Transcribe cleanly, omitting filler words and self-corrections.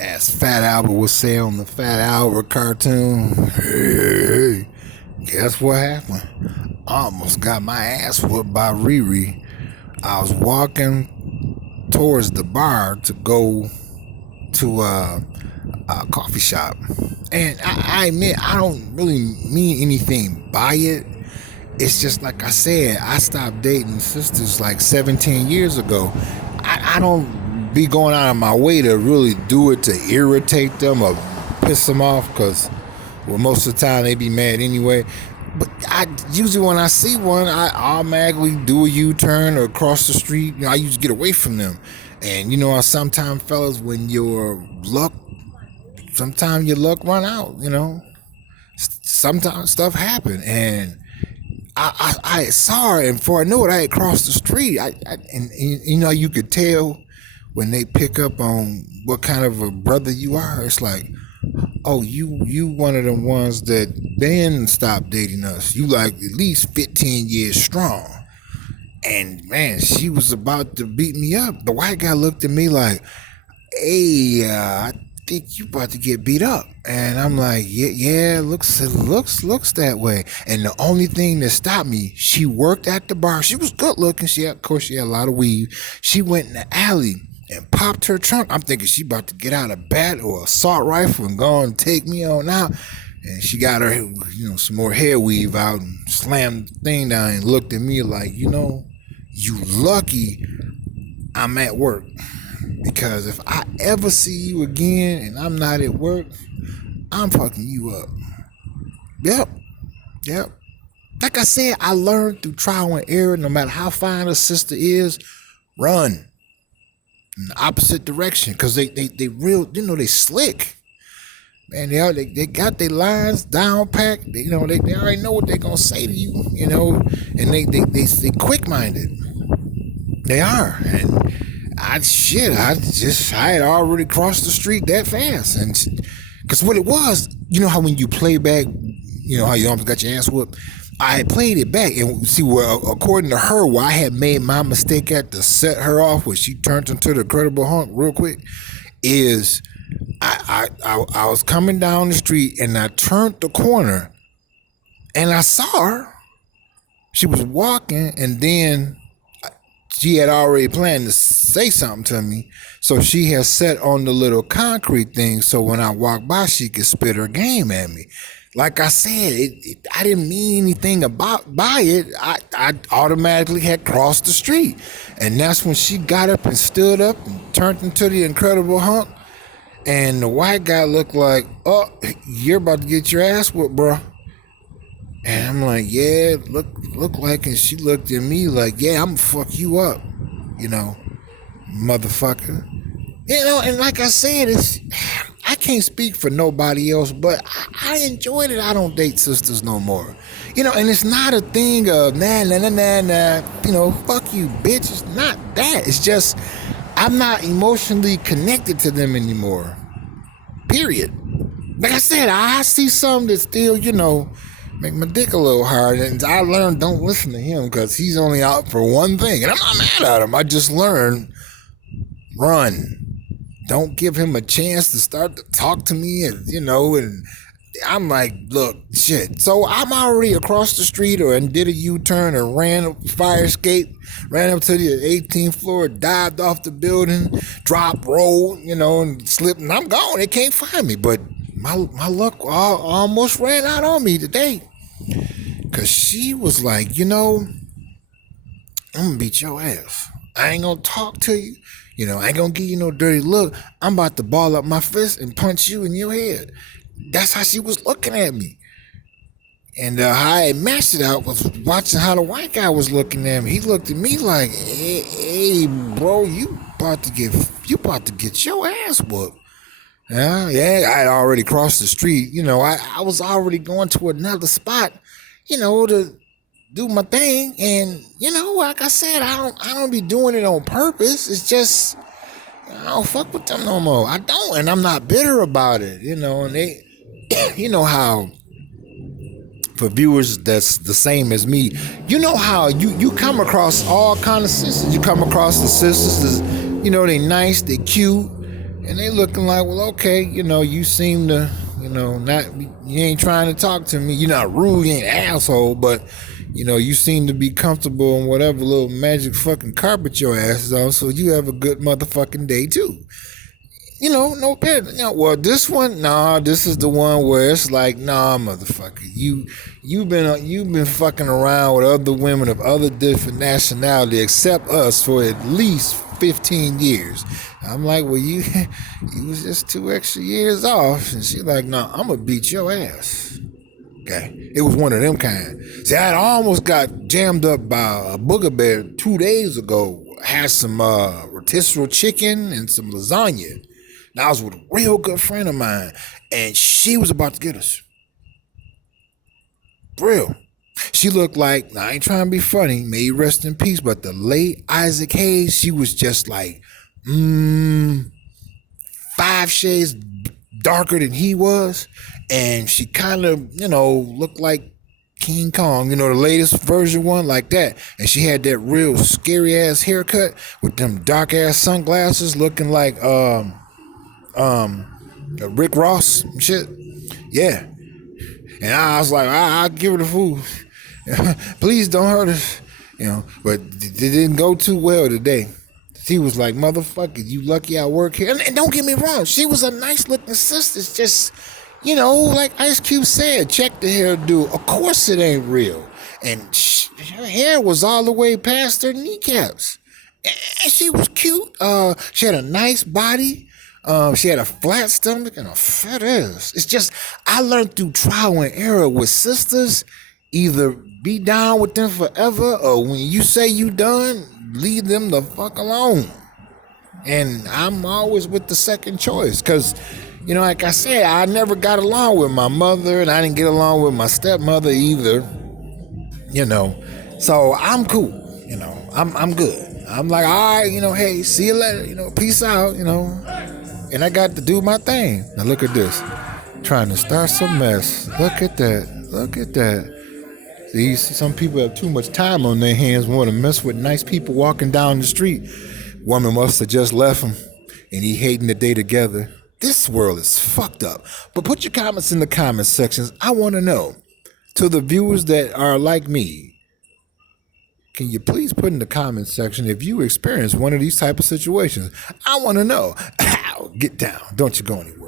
As Fat Albert would say on the Fat Albert cartoon, hey, guess what happened? I almost got my ass whooped by Riri. I was walking towards the bar to go to a coffee shop. And I admit, I don't really mean anything by it. It's just like I said, I stopped dating sisters like 17 years ago. I don't be going out of my way to really do it to irritate them or piss them off because, well, most of the time they be mad anyway. But I usually when I see one, I automatically do a U-turn or cross the street. I usually get away from them. And sometimes fellas, when sometimes your luck run out. Sometimes stuff happen, and I saw her, and before I knew it, I had crossed the street. And you could tell when they pick up on what kind of a brother you are. It's like, oh, you one of the ones that then stopped dating us. You like at least 15 years strong. And man, she was about to beat me up. The white guy looked at me like, hey, I think you about to get beat up. And I'm like, yeah, looks that way. And the only thing that stopped me, she worked at the bar. She was good looking. Of course, she had a lot of weave. She went in the alley and popped her trunk. I'm thinking she about to get out a bat or assault rifle and go and take me on out. And she got her, some more hair weave out and slammed the thing down and looked at me like, you lucky I'm at work. Because if I ever see you again and I'm not at work, I'm fucking you up. Yep. Like I said, I learned through trial and error, no matter how fine a sister is, run in the opposite direction. Because they real, they slick. Man, they got their lines down packed. They already know what they're gonna say to you, and they quick minded. They are, and I had already crossed the street that fast, and because what it was, how when you play back, how you almost got your ass whooped. I had played it back and see where, according to her, where I had made my mistake at to set her off, where she turned into the Incredible Hulk real quick, is I was coming down the street and I turned the corner and I saw her. She was walking, and then she had already planned to say something to me. So she had set on the little concrete thing so when I walked by, she could spit her game at me. Like I said, I didn't mean anything by it. I automatically had crossed the street. And that's when she got up and stood up and turned into the Incredible Hulk. And the white guy looked like, oh, you're about to get your ass whooped, bro. And I'm like, yeah, look like, and she looked at me like, yeah, I'm gonna fuck you up, motherfucker. And like I said, I can't speak for nobody else, but I enjoyed it. I don't date sisters no more. And it's not a thing of, nah, fuck you, bitch. It's not that. It's just, I'm not emotionally connected to them anymore. Period. Like I said, I see something that still, make my dick a little hard, and I learned don't listen to him because he's only out for one thing, and I'm not mad at him. I just learned run. Don't give him a chance to start to talk to me, and I'm like, look, shit. So I'm already across the street and did a U-turn and ran up fire escape, ran up to the 18th floor, dived off the building, dropped, rolled, and slipped, and I'm gone. They can't find me, but my luck almost ran out on me today. Because she was like, I'm going to beat your ass. I ain't going to talk to you. I ain't going to give you no dirty look. I'm about to ball up my fist and punch you in your head. That's how she was looking at me. And how I matched it out was watching how the white guy was looking at me. He looked at me like, hey bro, you about to get your ass whooped. Yeah, I had already crossed the street. I was already going to another spot, to do my thing. And, like I said, I don't be doing it on purpose. It's just, I don't fuck with them no more. I don't, and I'm not bitter about it, and they, how, for viewers that's the same as me, how you come across all kind of sisters. You come across the sisters, they nice, they cute, And they looking like, well, okay, you seem to, not, you ain't trying to talk to me. You're not rude, you ain't an asshole, but, you seem to be comfortable in whatever little magic fucking carpet your ass is on, so you have a good motherfucking day too. No pet. Well, this one, nah, this is the one where it's like, nah, motherfucker, you've been fucking around with other women of other different nationality except us for at least 15 years. I'm like, well, you was just 2 extra years off, and she like, nah, I'm gonna beat your ass. Okay, it was one of them kind. See, I almost got jammed up by a booger bear 2 days ago. I had some rotisserie chicken and some lasagna. And I was with a real good friend of mine, and she was about to get us. Real. She looked like, now I ain't trying to be funny, may he rest in peace, but the late Isaac Hayes, she was just like, 5 shades darker than he was. And she kind of, looked like King Kong, the latest version one, like that. And she had that real scary ass haircut with them dark ass sunglasses looking like Rick Ross and shit. Yeah. And I was like, I'll give her the food. Please don't hurt us. But it didn't go too well today. She was like, motherfucker, you lucky I work here. And don't get me wrong, she was a nice looking sister. It's just, like Ice Cube said, check the hairdo. Of course it ain't real. And her hair was all the way past her kneecaps. And she was cute. She had a nice body. She had a flat stomach and a fat ass. It's just, I learned through trial and error with sisters, either be down with them forever, or when you say you done, leave them the fuck alone. And I'm always with the second choice, because, like I said, I never got along with my mother, and I didn't get along with my stepmother either, So I'm cool, I'm good. I'm like, all right, hey, see you later, peace out, And I got to do my thing. Now look at this. Trying to start some mess. Look at that. See, some people have too much time on their hands and want to mess with nice people walking down the street. Woman must have just left him, and he hating the day together. This world is fucked up. But put your comments in the comment sections. I want to know. To the viewers that are like me, can you please put in the comment section if you experience one of these type of situations? I want to know. Get down. Don't you go anywhere.